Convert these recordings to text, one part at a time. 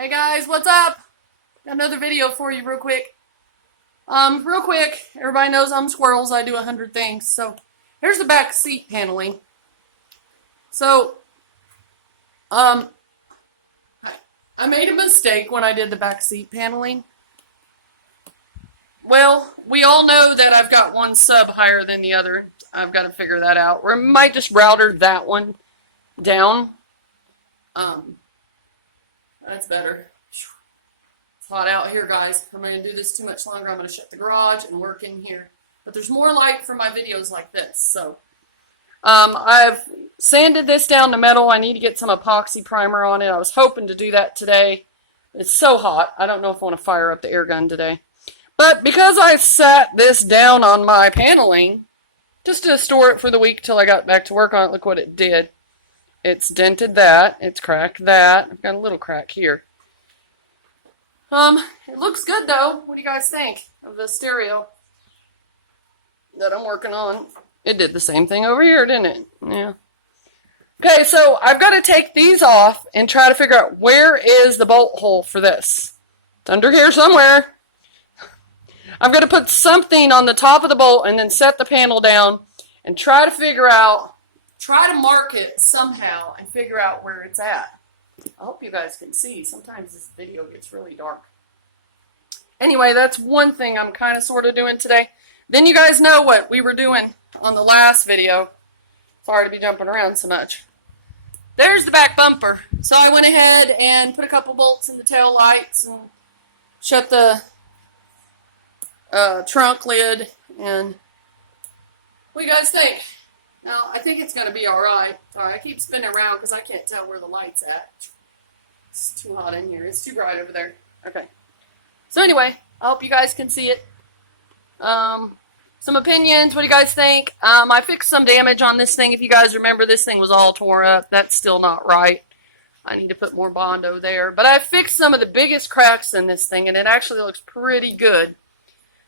Hey guys, what's up? Got another video for you real quick. Everybody knows I'm squirrels. I do 100 things. So here's the back seat paneling. So, I made a mistake when I did the back seat paneling. Well, we all know that I've got one sub higher than the other. I've got to figure that out. Or I might just router that one down. That's better. It's hot out here, guys. I'm going to do this too much longer. I'm going to shut the garage and work in here. But there's more light for my videos like this. So, I've sanded this down to metal. I need to get some epoxy primer on it. I was hoping to do that today. It's so hot. I don't know if I want to fire up the air gun today. But because I sat this down on my paneling, just to store it for the week till I got back to work on it, look what it did. It's dented that. It's cracked that. I've got a little crack here. It looks good though. What do you guys think of the stereo that I'm working on? It did the same thing over here, didn't it? Yeah. Okay, so I've got to take these off and try to figure out where is the bolt hole for this. It's under here somewhere. I've got to put something on the top of the bolt and then set the panel down and try to mark it somehow and figure out where it's at. I hope you guys can see. Sometimes this video gets really dark. Anyway, that's one thing I'm kind of sort of doing today. Then you guys know what we were doing on the last video. Sorry to be jumping around so much. There's the back bumper. So I went ahead and put a couple bolts in the tail lights and shut the trunk lid. And what do you guys think? Now, I think it's going to be alright. Sorry, I keep spinning around because I can't tell where the light's at. It's too hot in here. It's too bright over there. Okay. So anyway, I hope you guys can see it. Some opinions. What do you guys think? I fixed some damage on this thing. If you guys remember, this thing was all tore up. That's still not right. I need to put more Bondo there. But I fixed some of the biggest cracks in this thing, and it actually looks pretty good.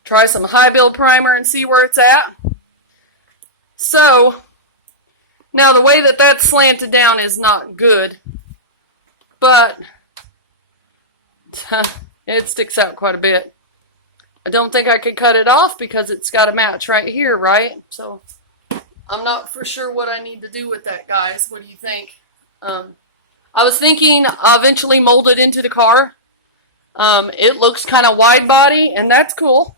Try some high build primer and see where it's at. So, now the way that that's slanted down is not good, but it sticks out quite a bit. I don't think I could cut it off because it's got a match right here, right? So, I'm not for sure what I need to do with that, guys. What do you think? I was thinking eventually mold it into the car. It looks kind of wide body, and that's cool.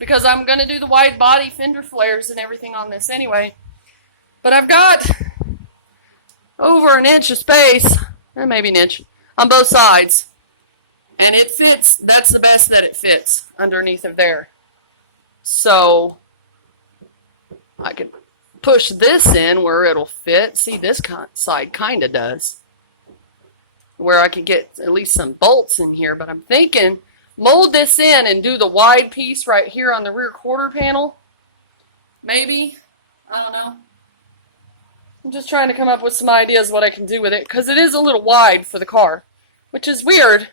Because I'm going to do the wide body fender flares and everything on this anyway. But I've got over an inch of space, maybe an inch, on both sides. And it fits, that's the best that it fits underneath of there. So, I could push this in where it'll fit. See, this side kind of does. Where I could get at least some bolts in here. But I'm thinking, mold this in and do the wide piece right here on the rear quarter panel. Maybe. I don't know. I'm just trying to come up with some ideas what I can do with it. Because it is a little wide for the car. Which is weird.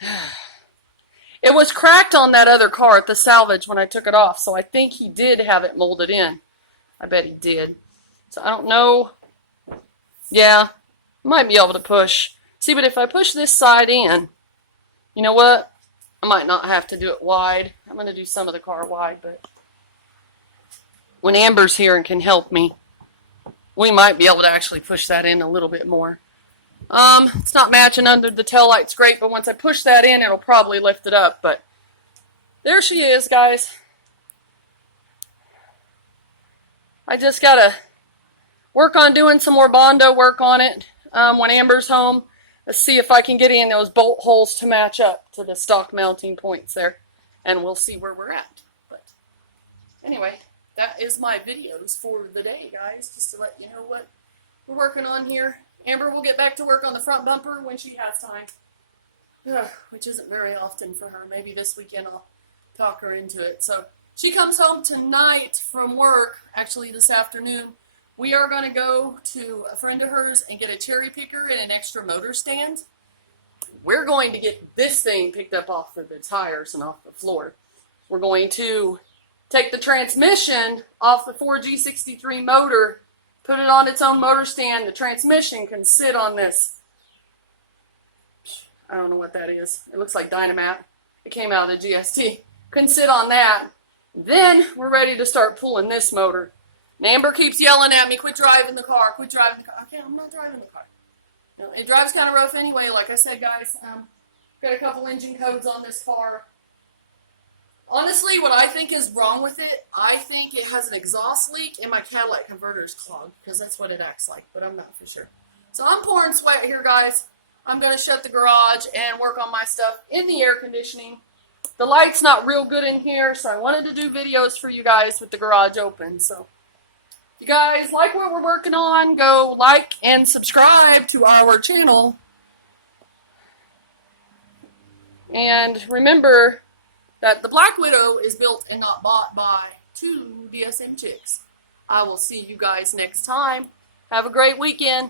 It was cracked on that other car at the salvage when I took it off. So I think he did have it molded in. I bet he did. So I don't know. Yeah. Might be able to push. See, but if I push this side in, you know what? I might not have to do it wide. I'm going to do some of the car wide, but when Amber's here and can help me, we might be able to actually push that in a little bit more. It's not matching under the taillights great, but once I push that in, it'll probably lift it up. But there she is, guys. I just got to work on doing some more Bondo work on it when Amber's home. Let's see if I can get in those bolt holes to match up to the stock mounting points there. And we'll see where we're at. But anyway, that is my videos for the day, guys. Just to let you know what we're working on here. Amber will get back to work on the front bumper when she has time. Which isn't very often for her. Maybe this weekend I'll talk her into it. So she comes home tonight from work, actually this afternoon. We are going to go to a friend of hers and get a cherry picker and an extra motor stand. We're going to get this thing picked up off of the tires and off the floor. We're going to take the transmission off the 4G63 motor, put it on its own motor stand. The transmission can sit on this I don't know what that is. It looks like Dynamat. It came out of the GST. Couldn't sit on that. Then we're ready to start pulling this motor. And Amber keeps yelling at me, quit driving the car, quit driving the car. Okay, I'm not driving the car. No, it drives kind of rough anyway, like I said, guys. Got a couple engine codes on this car. Honestly, what I think is wrong with it, I think it has an exhaust leak and my catalytic converter is clogged, because that's what it acts like, but I'm not for sure. So I'm pouring sweat here, guys. I'm going to shut the garage and work on my stuff in the air conditioning. The light's not real good in here, so I wanted to do videos for you guys with the garage open. So if you guys like what we're working on, go like and subscribe to our channel. And remember that the Blkwdw is built and not bought by 2 DSM chicks. I will see you guys next time. Have a great weekend.